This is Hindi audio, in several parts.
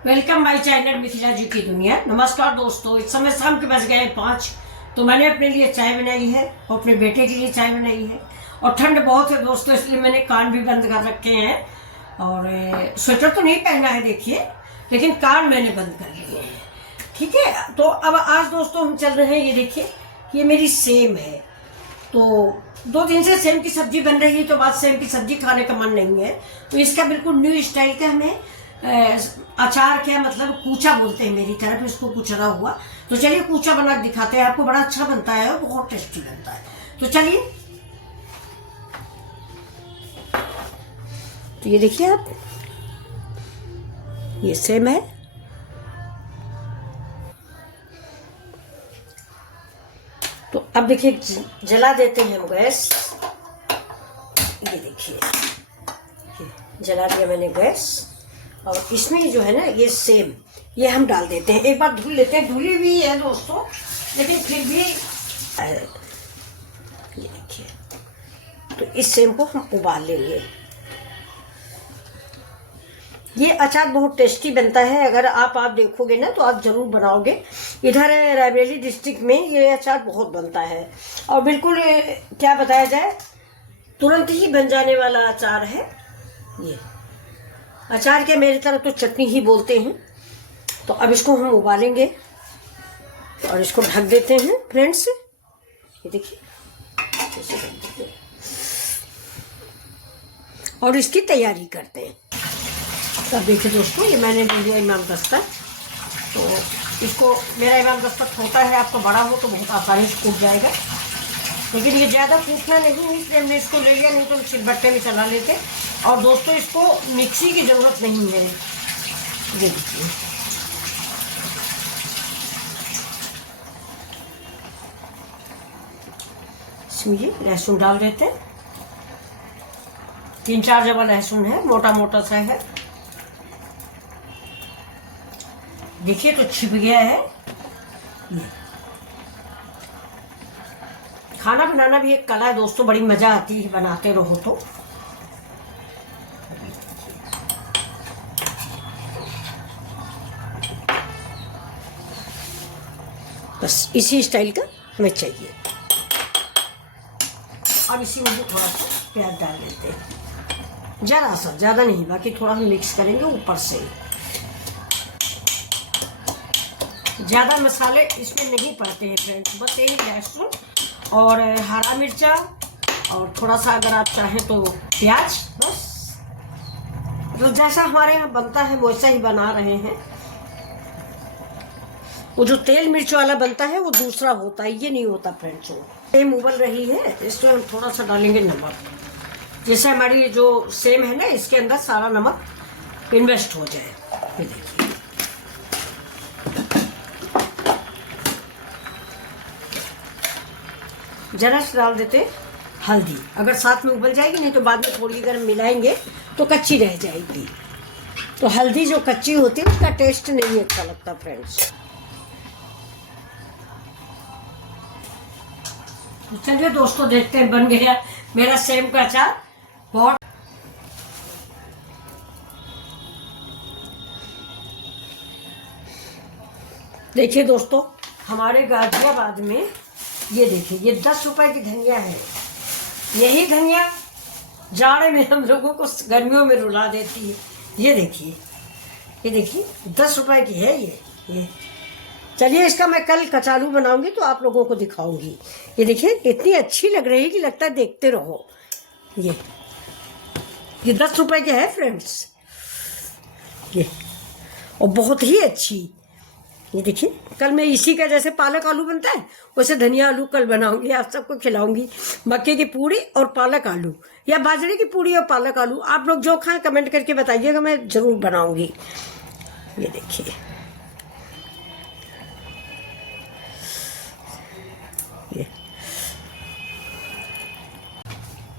वेलकम माय चैनल मिथिला जी की दुनिया। नमस्कार दोस्तों, इस समय शाम के बज गए 5। तो मैंने अपने लिए चाय बनाई है और अपने बेटे के लिए चाय बनाई है। और ठंड बहुत है दोस्तों, इसलिए मैंने कान भी बंद कर रखे हैं। और स्वेटर तो नहीं पहना है देखिए, लेकिन कान मैंने बंद कर लिए हैं। ठीक है, तो अब आज दोस्तों हम चल रहे हैं। ये देखिए, ये मेरी सेम है। तो 2 दिन से सेम की सब्जी बन रही है, तो बाद सेम की सब्जी खाने का मन नहीं है। तो इसका बिल्कुल न्यू स्टाइल का हमें अचार, क्या मतलब कूचा बोलते हैं मेरी तरफ इसको, कुचरा हुआ। तो चलिए कूचा बना के दिखाते हैं आपको। बड़ा अच्छा बनता है और बहुत टेस्टी बनता है। तो चलिए, तो ये देखिए आप, ये सेम है। तो अब देखिए, जला देते हैं हम गैस। ये देखिए, जला दिया मैंने गैस। और इसमें जो है ना, ये सेम ये हम डाल देते हैं। एक बार धुल लेते हैं, धुली भी है दोस्तों, लेकिन फिर भी ये देखिए। तो इस सेम को हम उबाल लेंगे। ये अचार बहुत टेस्टी बनता है। अगर आप देखोगे ना तो आप जरूर बनाओगे। इधर रायबरेली डिस्ट्रिक्ट में ये अचार बहुत बनता है और बिल्कुल क्या बताया जाए, तुरंत ही बन जाने वाला अचार है। ये अचार के मेरी तरफ तो चटनी ही बोलते हैं। तो अब इसको हम उबालेंगे और इसको ढक देते हैं फ्रेंड्स। ये देखिए, और इसकी तैयारी करते हैं। तब देखिए दोस्तों, ये मैंने ले लिया इमाम दस्तक। तो इसको, मेरा इमाम दस्तक छोटा है, आपका बड़ा हो तो बहुत आसानी से कूट जाएगा, लेकिन ये ज़्यादा कूटना नहीं है, इसलिए हमने इसको ले लिया। नहीं तो सिलबट्टे में चला लेते। और दोस्तों, इसको मिक्सी की ज़रूरत नहीं है। ये देखिए, इसमें ये लहसुन डाल देते हैं। 3-4 जबा लहसुन है, मोटा मोटा सा है। देखिए, तो छिप गया है। खाना बनाना भी एक कला है दोस्तों, बड़ी मजा आती है बनाते रहो तो। बस इसी स्टाइल का हमें चाहिए। अब इसी में थोड़ा सा प्याज डाल देते हैं, जरा सा, ज़्यादा नहीं, बाकी थोड़ा हम मिक्स करेंगे ऊपर से। ज़्यादा मसाले इसमें नहीं पड़ते हैं फ्रेंड्स, बस यही लहसुन और हरा मिर्चा और थोड़ा सा अगर आप चाहें तो प्याज, बस। तो जैसा हमारे यहाँ बनता है वैसा ही बना रहे हैं। वो जो तेल मिर्च वाला बनता है वो दूसरा होता है, ये नहीं होता फ्रेंड्स। वो सेम उबल रही है, इसमें हम थोड़ा सा डालेंगे नमक। जैसे हमारी जो सेम है ना, इसके अंदर सारा नमक इन्वेस्ट हो जाए। ये देखिए, जरा सा डाल देते हल्दी। अगर साथ में उबल जाएगी, नहीं तो बाद में थोड़ी अगर मिलाएंगे तो कच्ची रह जाएगी। तो हल्दी जो कच्ची होती है उसका टेस्ट नहीं अच्छा लगता फ्रेंड्स। तो चलिए दोस्तों, देखते हैं बन गया मेरा सेम का अचार। बहुत देखिए दोस्तों, हमारे गाजियाबाद में ये देखिए, ये 10 रुपए की धनिया है। यही धनिया जाड़े में हम लोगों को गर्मियों में रुला देती है। ये देखिए, ये देखिए, 10 रुपए की है ये। चलिए, इसका मैं कल कचालू बनाऊंगी तो आप लोगों को दिखाऊंगी। ये देखिए, इतनी अच्छी लग रही है कि लगता है देखते रहो। ये 10 रुपए के है फ्रेंड्स ये, और बहुत ही अच्छी। ये देखिए, कल मैं इसी का, जैसे पालक आलू बनता है वैसे धनिया आलू कल बनाऊंगी, आप सबको खिलाऊंगी। मक्के की पूड़ी और पालक आलू, या बाजरे की पूड़ी और पालक आलू, आप लोग जो खाएं कमेंट करके बताइएगा, मैं ज़रूर बनाऊंगी। ये देखिए, ये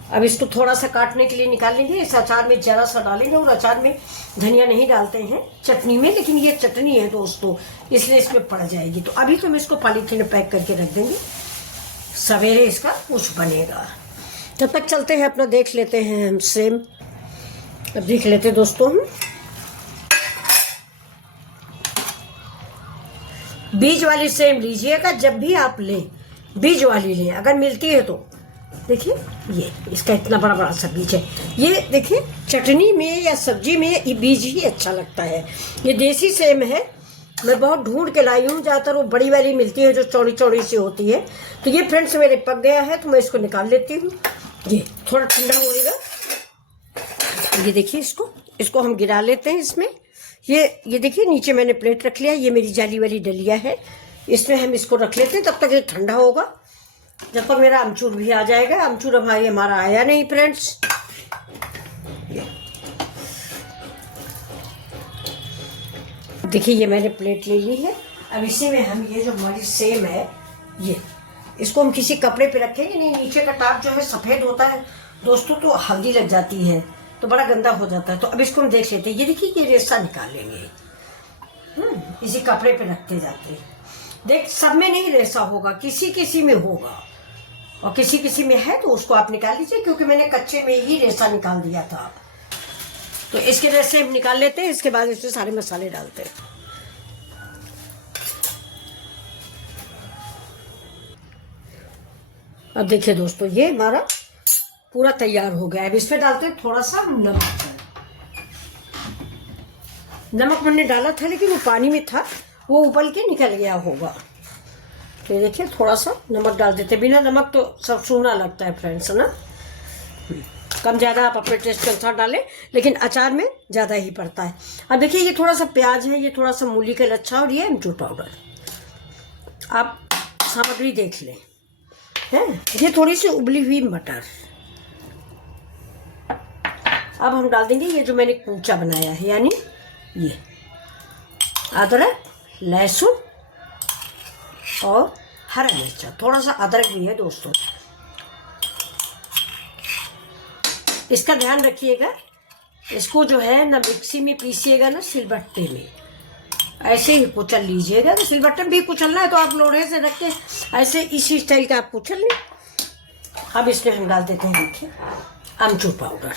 अब इसको थोड़ा सा काटने के लिए निकाल लेंगे। इस अचार में जरा सा डालेंगे, और अचार में धनिया नहीं डालते हैं चटनी में, लेकिन ये चटनी है दोस्तों, इसलिए इसमें पड़ जाएगी। तो अभी तो हम इसको पॉलीथीन में पैक करके रख देंगे, सवेरे इसका कुछ बनेगा। तब तक चलते हैं अपना देख लेते हैं हम सेम। अब देख लेते दोस्तों हम बीज वाली सेम लीजिएगा, जब भी आप लें बीज वाली लें, अगर मिलती है तो। देखिए ये इसका इतना बड़ा बड़ा सा बीज है। ये देखिए चटनी में या सब्जी में ये बीज ही अच्छा लगता है। ये देसी सेम है, मैं बहुत ढूंढ के लाई हूँ, ज़्यादातर वो बड़ी वाली मिलती है जो चौड़ी चौड़ी सी होती है। तो ये फ्रेंड्स मेरे पक गया है, तो मैं इसको निकाल लेती हूँ। ये थोड़ा ठंडा होएगा। ये देखिए इसको हम गिरा लेते हैं इसमें। ये देखिए नीचे मैंने प्लेट रख लिया, ये मेरी जाली वाली डलिया है, इसमें हम इसको रख लेते हैं। तब तक ये ठंडा होगा, जब तक मेरा अमचूर भी आ जाएगा। अमचूर हमारा आया नहीं फ्रेंड्स। देखिए ये मैंने प्लेट ले ली है। अब इसी में हम ये जो हमारी सेम है, ये इसको हम किसी कपड़े पे रखेंगे नहीं। नीचे का टाप जो है सफ़ेद होता है दोस्तों, तो हल्दी लग जाती है तो बड़ा गंदा हो जाता है। तो अब इसको हम देख लेते हैं। ये देखिए ये रेसा निकाल लेंगे, इसी कपड़े पे रखते जाते। देख सब में नहीं रेसा होगा, किसी किसी में होगा, और किसी किसी में है तो उसको आप निकाल लीजिए, क्योंकि मैंने कच्चे में ही रेसा निकाल दिया था। तो इसके रेसे हम निकाल लेते हैं, इसके बाद इसमें सारे मसाले डालते हैं। अब देखिए दोस्तों ये हमारा पूरा तैयार हो गया है। अब इसमें डालते हैं थोड़ा सा नमक मैंने डाला था, लेकिन वो पानी में था, वो उबल के निकल गया होगा। तो ये देखिए थोड़ा सा नमक डाल देते। बिना नमक तो सब सूना लगता है फ्रेंड्स, ना। कम ज़्यादा आप अपने टेस्ट के अनुसार डालें, लेकिन अचार में ज़्यादा ही पड़ता है। अब देखिए ये थोड़ा सा प्याज है, ये थोड़ा सा मूली का लच्छा, और ये अमचूर पाउडर। आप सामग्री देख लें, है ये थोड़ी सी उबली हुई मटर। अब हम डाल देंगे ये जो मैंने कूचा बनाया है, यानी ये अदरक, लहसुन और हरा मिर्चा। थोड़ा सा अदरक भी है दोस्तों। इसका ध्यान रखिएगा, इसको जो है ना मिक्सी में पीसिएगा ना सिलबट्टे में, ऐसे ही कुचल लीजिएगा। तो सिलबट्टे में भी कुचलना है तो आप लोढ़े से रख के ऐसे इसी स्टाइल का आप कुचल लें। अब इसमें हम डाल देते हैं देखिए अमचूर पाउडर।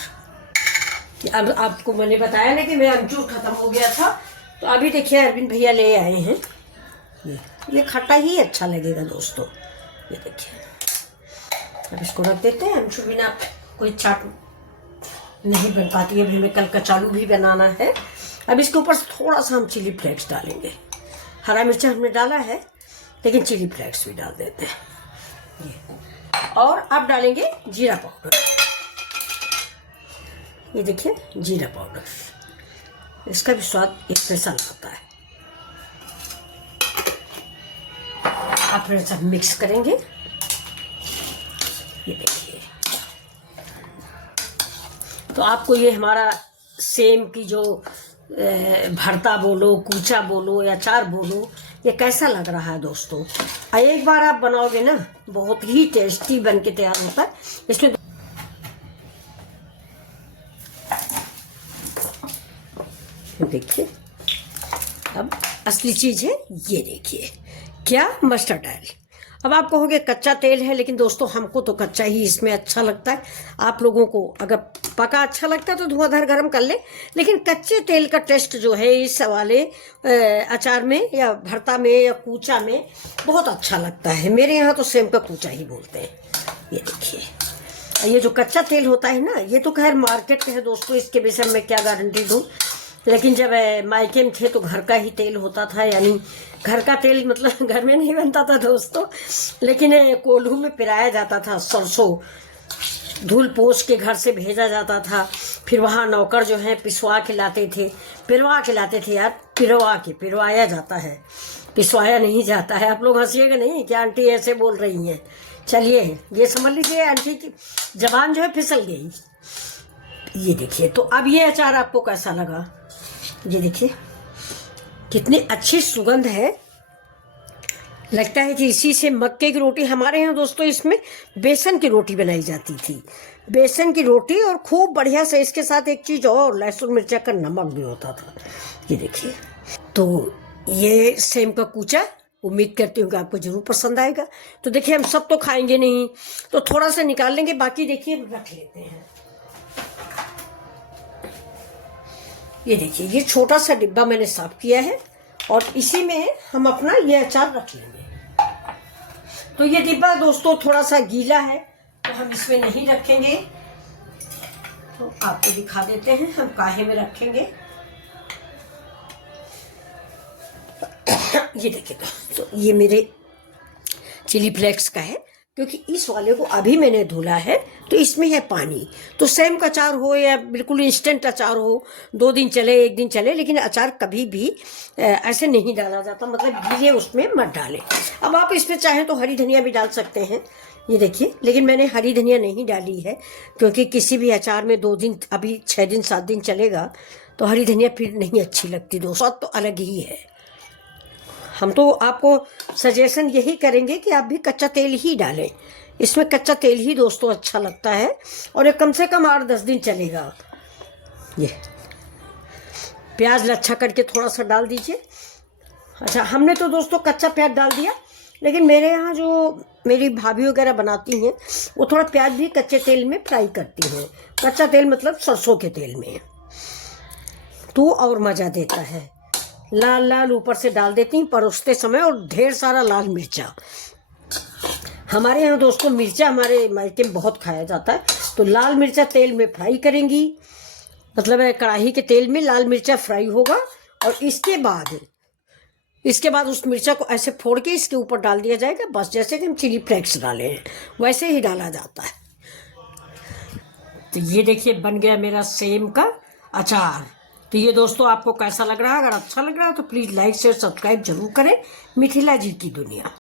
अब आपको मैंने बताया ना कि मेरा अमचूर खत्म हो गया था, तो अभी देखिए अरविंद भैया ले आए हैं। ये खट्टा ही अच्छा लगेगा दोस्तों। ये देखिए अब इसको रख देते हैं। अमचूर बिना कोई चाट नहीं बन पाती है। अभी हमें कल कचालू भी बनाना है। अब इसके ऊपर थोड़ा सा हम चिली फ्लेक्स डालेंगे। हरा मिर्चा हमने डाला है, लेकिन चिली फ्लेक्स भी डाल देते हैं। और अब डालेंगे जीरा पाउडर। ये देखिए जीरा पाउडर, इसका भी स्वाद एक स्पेशल आता है। आप सब मिक्स करेंगे। ये देखिए, तो आपको ये हमारा सेम की जो भरता बोलो, कूचा बोलो या अचार बोलो, ये कैसा लग रहा है दोस्तों? एक बार आप बनाओगे ना, बहुत ही टेस्टी बन के तैयार होता है। इसमें देखिए अब असली चीज़ है, ये देखिए क्या मस्टर्ड ऑयल। अब आप कहोगे कच्चा तेल है, लेकिन दोस्तों हमको तो कच्चा ही इसमें अच्छा लगता है। आप लोगों को अगर पका अच्छा लगता है तो धुआंधार गरम कर ले, लेकिन कच्चे तेल का टेस्ट जो है इस वाले अचार में या भरता में या कूचा में बहुत अच्छा लगता है। मेरे यहाँ तो सेम का कूचा ही बोलते हैं। ये देखिए, ये जो कच्चा तेल होता है ना, ये तो खैर मार्केट का है दोस्तों, इसके विषय में क्या गारंटी दूँ। लेकिन जब मायके में थे तो घर का ही तेल होता था, यानी घर का तेल मतलब घर में नहीं बनता था दोस्तों, लेकिन कोल्हू में पिराया जाता था। सरसों धूल पोछ के घर से भेजा जाता था, फिर वहाँ नौकर जो है पिसवा के लाते थे, पिरवा के लाते थे यार, पिरवाया जाता है, पिसवाया नहीं जाता है। आप लोग हंसिएगा नहीं कि आंटी ऐसे बोल रही हैं। चलिए ये समझ लीजिए आंटी की जबान जो है फिसल गई। ये देखिए, तो अब ये अचार आपको कैसा लगा? ये देखिए कितनी अच्छी सुगंध है। लगता है कि इसी से मक्के की रोटी, हमारे यहाँ दोस्तों इसमें बेसन की रोटी बनाई जाती थी, बेसन की रोटी, और खूब बढ़िया से इसके साथ एक चीज़ और, लहसुन मिर्चा का नमक भी होता था। ये देखिए, तो ये सेम का कूचा उम्मीद करती हूँ कि आपको जरूर पसंद आएगा। तो देखिए हम सब तो खाएंगे नहीं, तो थोड़ा सा निकाल लेंगे, बाकी देखिए रख लेते हैं। ये देखिए ये छोटा सा डिब्बा मैंने साफ किया है, और इसी में हम अपना ये अचार रख लेंगे। तो ये डिब्बा दोस्तों थोड़ा सा गीला है, तो हम इसमें नहीं रखेंगे। तो आपको दिखा देते हैं हम काहे में रखेंगे। ये देखिए दोस्तों, ये मेरे चिली फ्लेक्स का है, क्योंकि इस वाले को अभी मैंने धुला है तो इसमें है पानी। तो सेम का अचार हो या बिल्कुल इंस्टेंट अचार हो, 2 दिन चले 1 दिन चले, लेकिन अचार कभी भी ऐसे नहीं डाला जाता, मतलब गीले उसमें मत डालें। अब आप इसमें चाहें तो हरी धनिया भी डाल सकते हैं, ये देखिए, लेकिन मैंने हरी धनिया नहीं डाली है, क्योंकि किसी भी अचार में 2 दिन, अभी 6 दिन 7 दिन चलेगा तो हरी धनिया फिर नहीं अच्छी लगती दोस्तों, तो अलग ही है। हम तो आपको सजेशन यही करेंगे कि आप भी कच्चा तेल ही डालें, इसमें कच्चा तेल ही दोस्तों अच्छा लगता है, और ये कम से कम 8-10 दिन चलेगा। ये प्याज लच्छा करके थोड़ा सा डाल दीजिए। अच्छा, हमने तो दोस्तों कच्चा प्याज डाल दिया, लेकिन मेरे यहाँ जो मेरी भाभी वगैरह बनाती हैं वो थोड़ा प्याज भी कच्चे तेल में फ्राई करती हैं। कच्चा तेल मतलब सरसों के तेल में, तो और मज़ा देता है। लाल लाल ऊपर से डाल देती हैं परोसते समय, और ढेर सारा लाल मिर्चा। हमारे यहाँ दोस्तों मिर्चा हमारे मायके में बहुत खाया जाता है, तो लाल मिर्चा तेल में फ्राई करेंगी, मतलब कढ़ाई के तेल में लाल मिर्चा फ्राई होगा, और इसके बाद उस मिर्चा को ऐसे फोड़ के इसके ऊपर डाल दिया जाएगा, बस जैसे कि हम चिली फ्लेक्स डाले हैं वैसे ही डाला जाता है। तो ये देखिए बन गया मेरा सेम का अचार। तो ये दोस्तों आपको कैसा लग रहा है? अगर अच्छा लग रहा है तो प्लीज़ लाइक शेयर सब्सक्राइब जरूर करें। मिथिला जी की दुनिया।